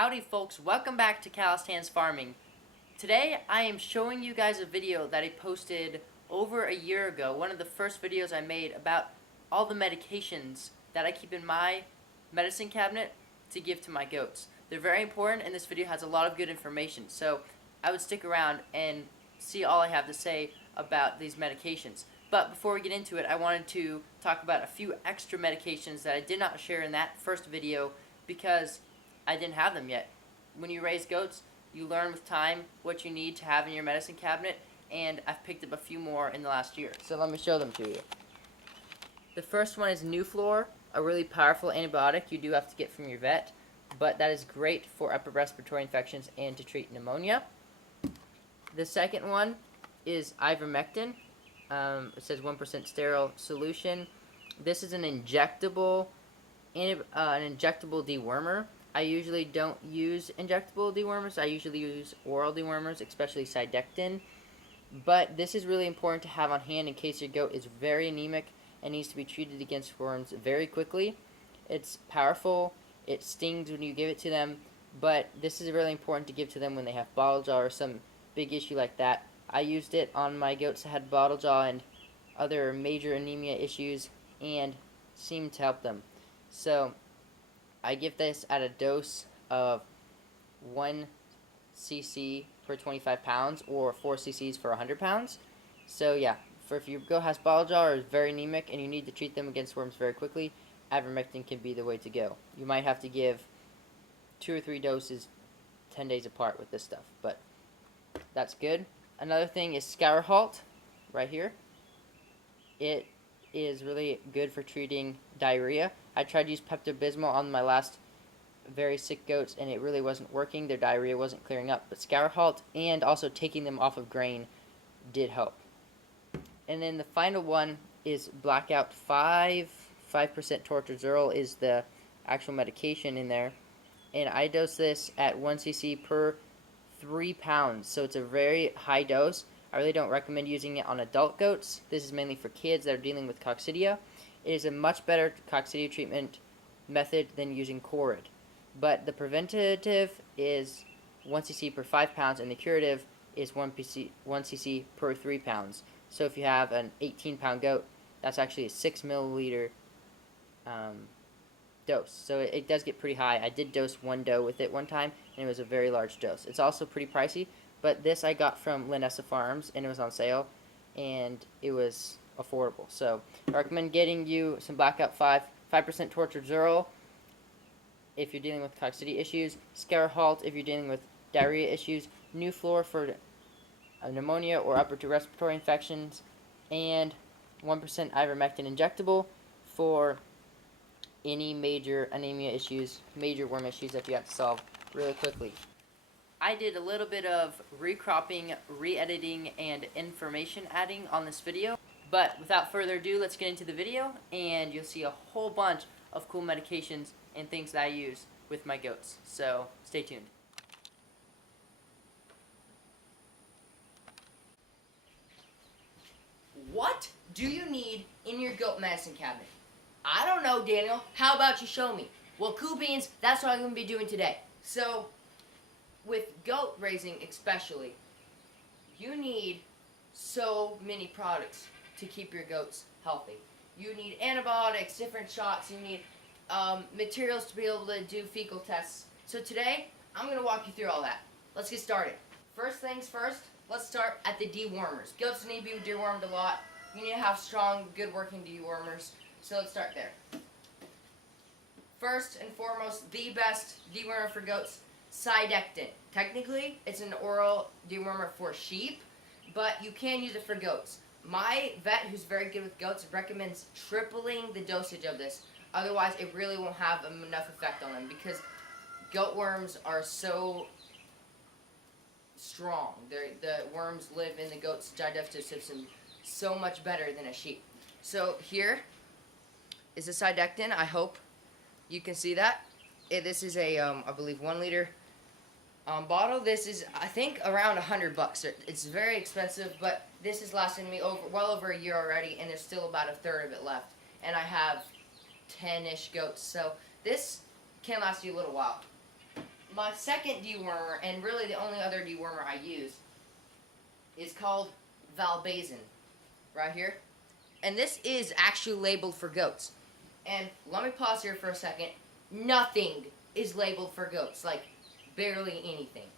Howdy folks, welcome back to Calloused Hands Farming. Today I am showing you guys a video that I posted over a year ago, one of the first videos I made about all the medications that I keep in my medicine cabinet to give to my goats. They're very important and this video has a lot of good information, so I would stick around and see all I have to say about these medications. But before we get into it, I wanted to talk about a few extra medications that I did not share in that first video because I didn't have them yet. When you raise goats, you learn with time what you need to have in your medicine cabinet, and I've picked up a few more in the last year. So let me show them to you. The first one is Nuflor, a really powerful antibiotic you do have to get from your vet, but that is great for upper respiratory infections and to treat pneumonia. The second one is ivermectin. It says 1% sterile solution. This is an injectable dewormer. I usually don't use injectable dewormers. I usually use oral dewormers, especially Cydectin. But this is really important to have on hand in case your goat is very anemic and needs to be treated against worms very quickly. It's powerful. It stings when you give it to them, but this is really important to give to them when they have bottle jaw or some big issue like that. I used it on my goats that had bottle jaw and other major anemia issues and seemed to help them. So I give this at a dose of 1 cc per 25 pounds or 4 cc's for 100 pounds. So yeah, if your goat has bottle jaw or is very anemic and you need to treat them against worms very quickly, ivermectin can be the way to go. You might have to give 2 or 3 doses 10 days apart with this stuff, but that's good. Another thing is Scourhalt, right here. It is really good for treating diarrhea. I tried to use Pepto-Bismol on my last very sick goats and it really wasn't working. Their diarrhea wasn't clearing up. But Scourhalt and also taking them off of grain did help. And then the final one is Blackout 5. 5% Tortrazuril is the actual medication in there. And I dose this at 1 cc per 3 pounds. So it's a very high dose. I really don't recommend using it on adult goats. This is mainly for kids that are dealing with coccidia. It is a much better coccidia treatment method than using Corid. But the preventative is 1 cc per 5 pounds and the curative is 1 cc per 3 pounds. So if you have an 18-pound goat, that's actually a 6 milliliter dose. So it does get pretty high. I did dose one doe with it one time and it was a very large dose. It's also pretty pricey, but this I got from Linessa Farms and it was on sale and it was affordable. So I recommend getting you some Blackout 5% Tortrazuril if you're dealing with coccidia issues, Scourhalt if you're dealing with diarrhea issues, Nuflor for pneumonia or upper respiratory infections, and 1% ivermectin injectable for any major anemia issues, major worm issues that you have to solve really quickly. I did a little bit of recropping, re-editing, and information adding on this video. But without further ado, let's get into the video, and you'll see a whole bunch of cool medications and things that I use with my goats. So stay tuned. What do you need in your goat medicine cabinet? I don't know, Daniel. How about you show me? Well, cool beans, that's what I'm going to be doing today. So, with goat raising especially, you need so many products to keep your goats healthy. You need antibiotics, different shots, you need materials to be able to do fecal tests. So today, I'm going to walk you through all that. Let's get started. First things first, let's start at the dewormers. Goats need to be dewormed a lot. You need to have strong, good working dewormers. So let's start there. First and foremost, the best dewormer for goats, Cydectin. Technically, it's an oral dewormer for sheep, but you can use it for goats. My vet, who's very good with goats, recommends tripling the dosage of this. Otherwise, it really won't have enough effect on them because goat worms are so strong. The worms live in the goat's digestive system so much better than a sheep. So here is the Cydectin. I hope you can see that. This is a, I believe, 1 liter bottle. This is, I think, around $100. It's very expensive, but this is lasting me well over a year already, and there's still about a third of it left. And I have 10-ish goats, so this can last you a little while. My second dewormer, and really the only other dewormer I use, is called Valbazen, right here. And this is actually labeled for goats. And let me pause here for a second. Nothing is labeled for goats, like barely anything.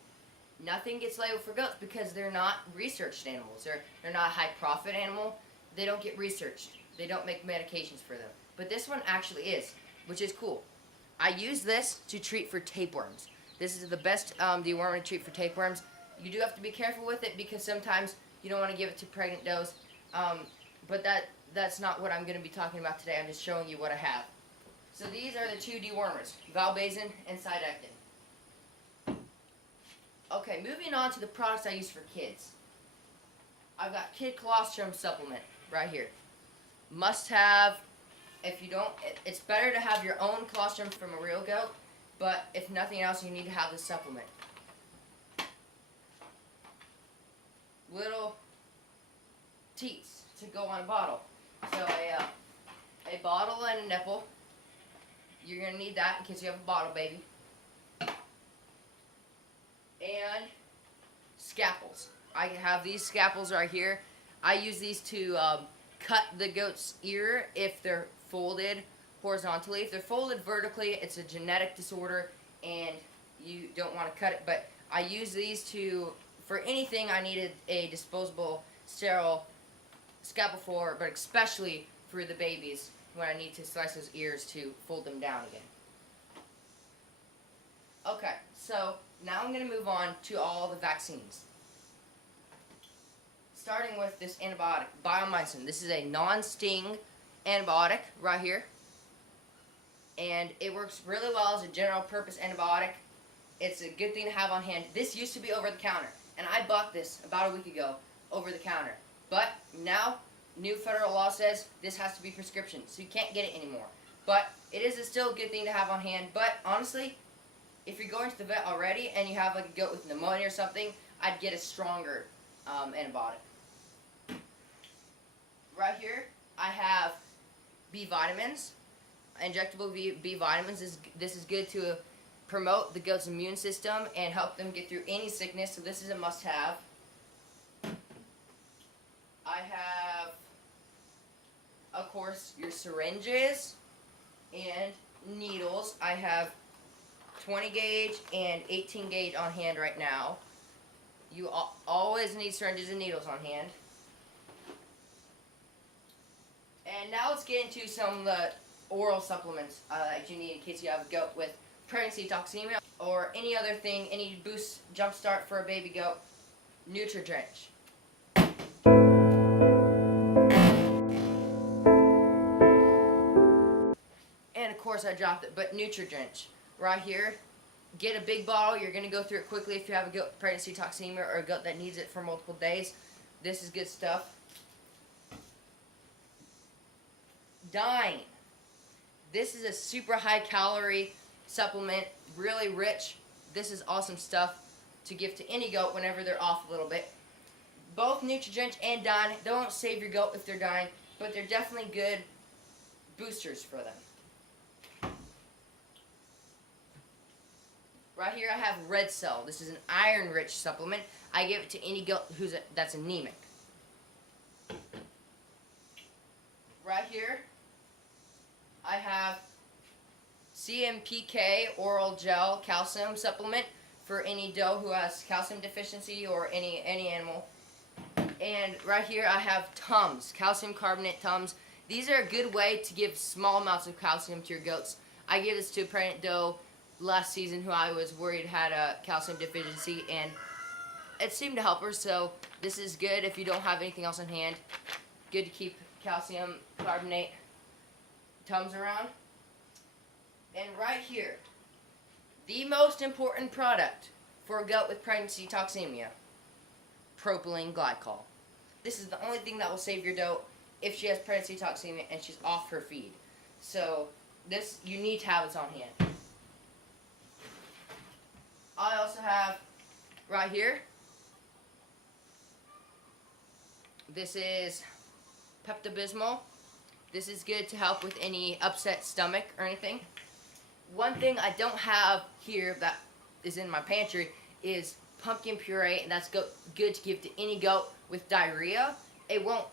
Nothing gets labeled for goats because they're not researched animals. They're not a high profit animal. They don't get researched. They don't make medications for them. But this one actually is, which is cool. I use this to treat for tapeworms. This is the best dewormer to treat for tapeworms. You do have to be careful with it because sometimes you don't want to give it to pregnant does. But that's not what I'm going to be talking about today. I'm just showing you what I have. So these are the two dewormers, Valbazen and Sidectin. Okay, moving on to the products I use for kids. I've got Kid Colostrum supplement right here. Must have. If you don't, it's better to have your own colostrum from a real goat, but if nothing else, you need to have this supplement. Little teats to go on a bottle. So a bottle and a nipple. You're going to need that in case you have a bottle baby. And scalpels. I have these scalpels right here. I use these to cut the goat's ear if they're folded horizontally. If they're folded vertically, it's a genetic disorder and you don't want to cut it. But I use these for anything I needed a disposable, sterile scalpel for, but especially for the babies when I need to slice those ears to fold them down again. Okay, so now I'm going to move on to all the vaccines. Starting with this antibiotic, biomycin. This is a non-sting antibiotic right here. And it works really well as a general purpose antibiotic. It's a good thing to have on hand. This used to be over the counter. And I bought this about a week ago over the counter. But now, new federal law says this has to be prescription. So you can't get it anymore. But it is still a good thing to have on hand. But honestly, if you're going to the vet already and you have like a goat with pneumonia or something, I'd get a stronger antibiotic. Right here, I have B vitamins. Injectable B vitamins. This is good to promote the goat's immune system and help them get through any sickness. So this is a must-have. I have, of course, your syringes and needles. I have 20 gauge and 18 gauge on hand right now. You always need syringes and needles on hand. And now let's get into some of the oral supplements that you need in case you have a goat with pregnancy toxemia or any other thing, any boost, jump start for a baby goat. Nutri-Drench. And of course I dropped it, but Nutri-Drench right here. Get a big bottle. You're going to go through it quickly if you have a goat with pregnancy toxemia or a goat that needs it for multiple days. This is good stuff. Dine. This is a super high calorie supplement, really rich. This is awesome stuff to give to any goat whenever they're off a little bit. Both Nutri-Drench and Dine, they won't save your goat if they're dying, but they're definitely good boosters for them. Right here I have Red Cell. This is an iron-rich supplement. I give it to any goat that's anemic. Right here I have CMPK oral gel calcium supplement for any doe who has calcium deficiency or any animal. And right here I have Tums, calcium carbonate Tums. These are a good way to give small amounts of calcium to your goats. I gave this to a pregnant doe last season who I was worried had a calcium deficiency, and it seemed to help her, so this is good if you don't have anything else on hand. Good to keep calcium carbonate Tums around. And right here, the most important product for a goat with pregnancy toxemia, propylene glycol. This is the only thing that will save your doe if she has pregnancy toxemia and she's off her feed. So this, you need to have this on hand. I also have right here, this is Pepto-Bismol. This is good to help with any upset stomach or anything. One thing I don't have here that is in my pantry is pumpkin puree, and that's good to give to any goat with diarrhea. It won't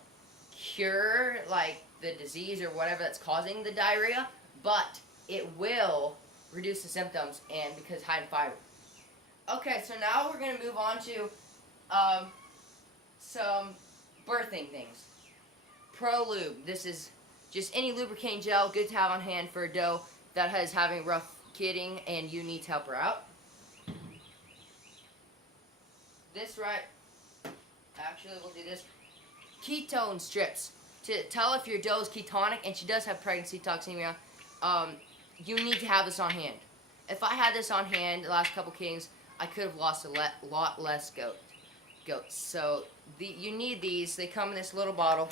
cure like the disease or whatever that's causing the diarrhea, but it will reduce the symptoms and because high in fiber. Okay, so now we're going to move on to some birthing things. Pro Lube. This is just any lubricating gel, good to have on hand for a doe that is having rough kidding and you need to help her out. Actually we'll do this. Ketone strips. To tell if your doe is ketonic and she does have pregnancy toxemia, you need to have this on hand. If I had this on hand the last couple kiddings, I could have lost a lot less goats. So you need these. They come in this little bottle.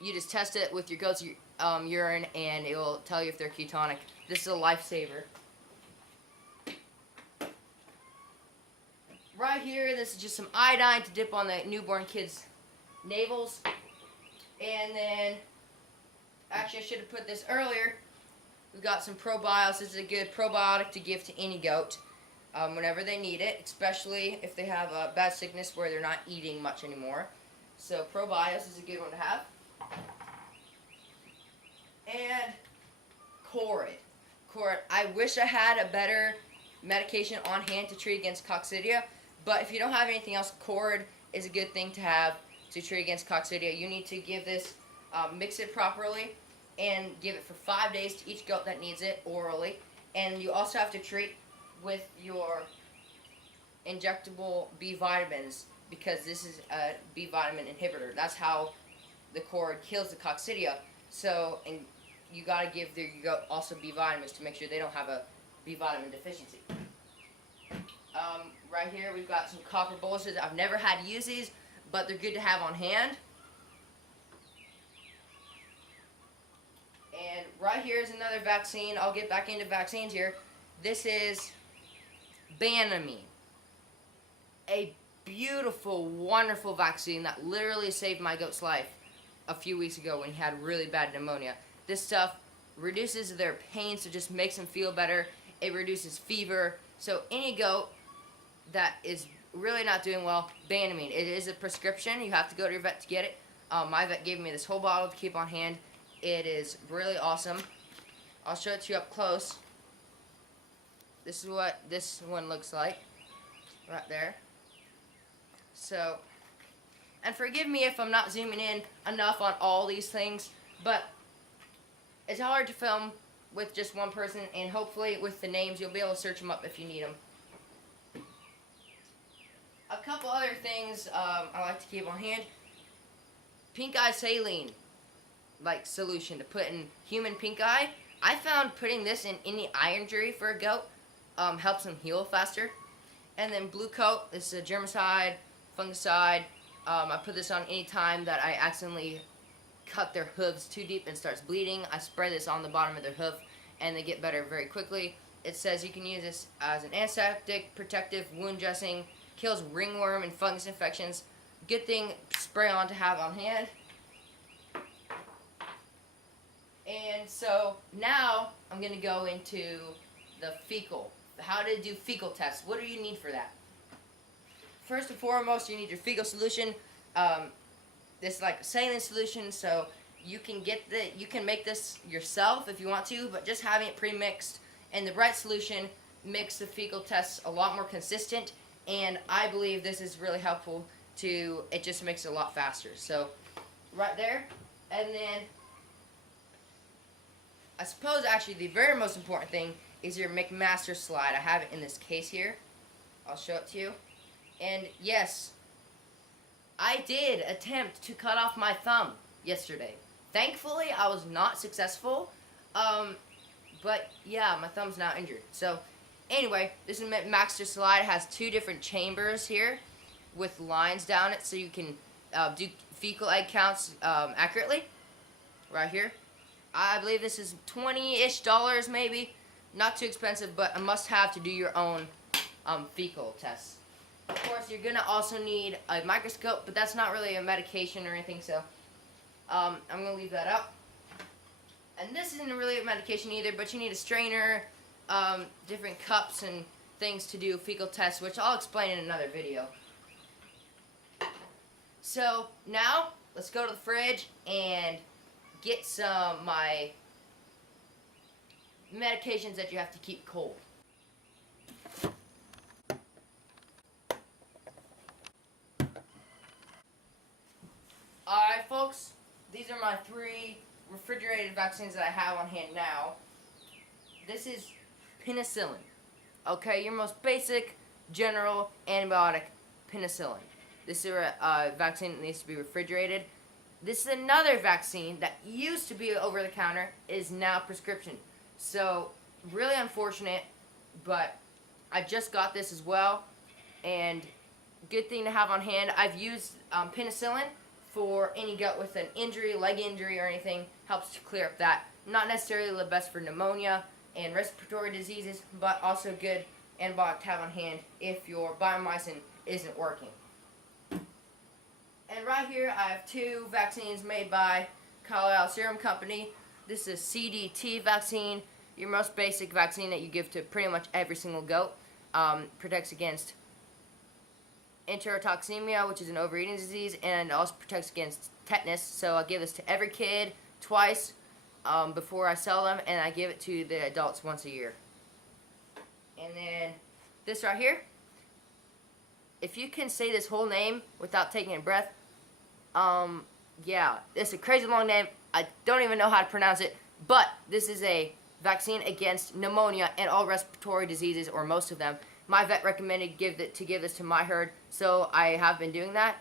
You just test it with your goat's urine and it will tell you if they're ketonic. This is a lifesaver. Right here, this is just some iodine to dip on the newborn kids' navels. And then, actually I should have put this earlier. We've got some ProBios. This is a good probiotic to give to any goat whenever they need it, especially if they have a bad sickness where they're not eating much anymore. So ProBios is a good one to have. And Corid. I wish I had a better medication on hand to treat against coccidia, but if you don't have anything else, Corid is a good thing to have to treat against coccidia. You need to give this, mix it properly, and give it for 5 days to each goat that needs it orally. And you also have to treat with your injectable B vitamins because this is a B vitamin inhibitor. That's how the Corid kills the coccidia. So, and you got to give your goat also B vitamins to make sure they don't have a B vitamin deficiency. Right here we've got some copper boluses. I've never had to use these, but they're good to have on hand. And right here is another vaccine. I'll get back into vaccines here. This is Banamine. A beautiful, wonderful vaccine that literally saved my goat's life a few weeks ago when he had really bad pneumonia. This stuff reduces their pain, so it just makes them feel better. It reduces fever. So any goat that is really not doing well, Banamine. It is a prescription. You have to go to your vet to get it. My vet gave me this whole bottle to keep on hand. It is really awesome. I'll show it to you up close. This is what this one looks like. Right there. So, and forgive me if I'm not zooming in enough on all these things, but it's hard to film with just one person, and hopefully with the names you'll be able to search them up if you need them. A couple other things I like to keep on hand. Pink eye saline, like solution to put in human pink eye. I found putting this in any eye injury for a goat helps them heal faster. And then Blue Coat, this is a germicide, fungicide. I put this on any time that I accidentally cut their hooves too deep and starts bleeding. I spray this on the bottom of their hoof and they get better very quickly. It says you can use this as an antiseptic, protective, wound dressing, kills ringworm and fungus infections. Good thing to spray on to have on hand. And so now I'm going to go into the fecal. How to do fecal tests. What do you need for that? First and foremost, you need your fecal solution. This is like a saline solution, so you can make this yourself if you want to, but just having it pre-mixed and the right solution makes the fecal tests a lot more consistent, and I believe this is really helpful to, it just makes it a lot faster. So right there, and then I suppose actually the very most important thing is your McMaster slide. I have it in this case here. I'll show it to you. And yes, I did attempt to cut off my thumb yesterday. Thankfully, I was not successful. But yeah, my thumb's now injured. So anyway, this is McMaster slide. It has two different chambers here with lines down it so you can do fecal egg counts accurately. Right here. I believe this is $20-ish maybe. Not too expensive, but a must-have to do your own fecal tests. Of course, you're going to also need a microscope, but that's not really a medication or anything, so I'm going to leave that out. And this isn't really a medication either, but you need a strainer, different cups and things to do fecal tests, which I'll explain in another video. So now let's go to the fridge and get some my medications that you have to keep cold. Alright folks, these are my 3 refrigerated vaccines that I have on hand now. This is penicillin. Okay, your most basic general antibiotic, penicillin. This is a vaccine that needs to be refrigerated. This is another vaccine that used to be over the counter, is now prescription. So, really unfortunate, but I just got this as well, and good thing to have on hand. I've used penicillin for any gut with an injury, leg injury or anything, helps to clear up that. Not necessarily the best for pneumonia and respiratory diseases, but also good antibiotic to have on hand if your biomycin isn't working. And right here I have 2 vaccines made by Colorado Serum Company. This is CDT vaccine, your most basic vaccine that you give to pretty much every single goat. Protects against enterotoxemia, which is an overeating disease, and also protects against tetanus. So I give this to every kid twice before I sell them, and I give it to the adults once a year. And then this right here, if you can say this whole name without taking a breath, yeah, it's a crazy long name. I don't even know how to pronounce it, but this is a vaccine against pneumonia and all respiratory diseases, or most of them. My vet recommended to give this to my herd, so I have been doing that,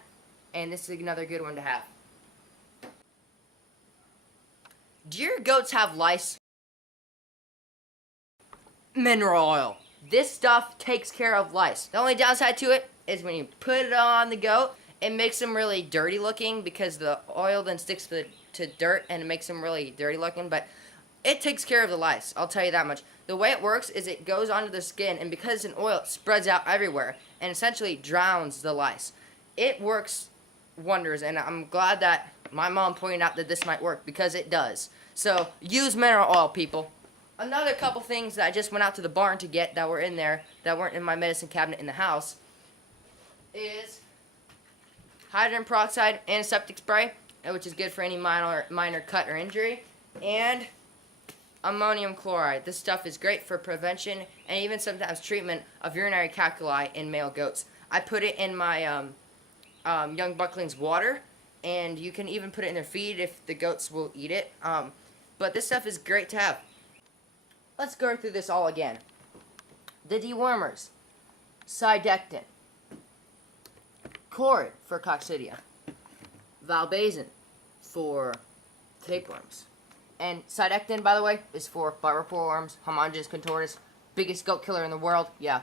and this is another good one to have. Do your goats have lice? Mineral oil. This stuff takes care of lice. The only downside to it is when you put it on the goat, it makes them really dirty looking because the oil then sticks to dirt and it makes them really dirty looking, but it takes care of the lice, I'll tell you that much. The way it works is it goes onto the skin, and because it's an oil, it spreads out everywhere and essentially drowns the lice. It works wonders, and I'm glad that my mom pointed out that this might work, because it does. So use mineral oil, people. Another couple things that I just went out to the barn to get that were in there that weren't in my medicine cabinet in the house is hydrogen peroxide antiseptic spray, which is good for any minor cut or injury, and ammonium chloride. This stuff is great for prevention and even sometimes treatment of urinary calculi in male goats. I put it in my young bucklings' water, and you can even put it in their feed if the goats will eat it. But this stuff is great to have. Let's go through this all again. The dewormers, Sidectin, Corid for coccidia, Valbazin for tapeworms. And Sidectin, by the way, is for barber worms, homogeneous contortus, biggest goat killer in the world, yeah.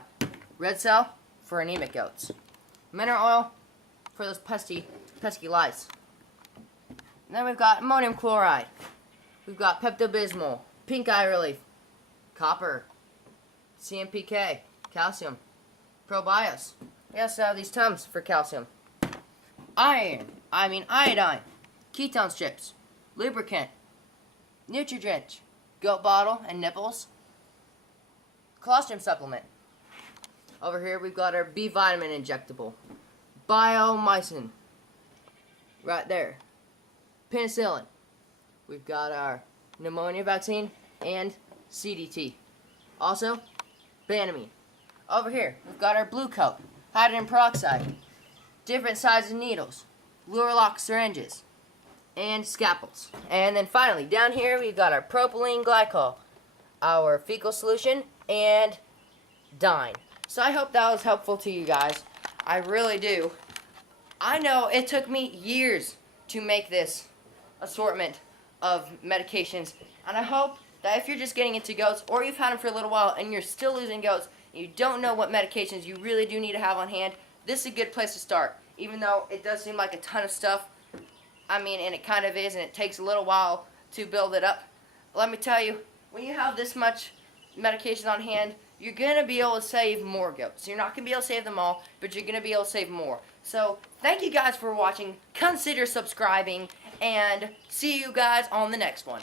Red cell for anemic goats. Mineral oil for those pesky lice. And then we've got ammonium chloride. We've got Pepto-Bismol, pink eye relief, copper, CMPK, calcium, probios. We also have these Tums for calcium. Iodine, ketone strips, lubricant, Nutri-Drench, goat bottle and nipples, colostrum supplement. Over here we've got our B vitamin injectable, biomycin, right there, penicillin. We've got our pneumonia vaccine and CDT. Also, Banamine. Over here we've got our blue coat, hydrogen peroxide, different sizes needles, Luralox syringes, and scalpels. And then finally, down here we've got our propylene glycol, our fecal solution, and Dine. So I hope that was helpful to you guys. I really do. I know it took me years to make this assortment of medications, and I hope that if you're just getting into goats, or you've had them for a little while and you're still losing goats, and you don't know what medications you really do need to have on hand, this is a good place to start. Even though it does seem like a ton of stuff, and it kind of is, and it takes a little while to build it up. Let me tell you, when you have this much medication on hand, you're going to be able to save more goats. You're not going to be able to save them all, but you're going to be able to save more. So, thank you guys for watching. Consider subscribing, and see you guys on the next one.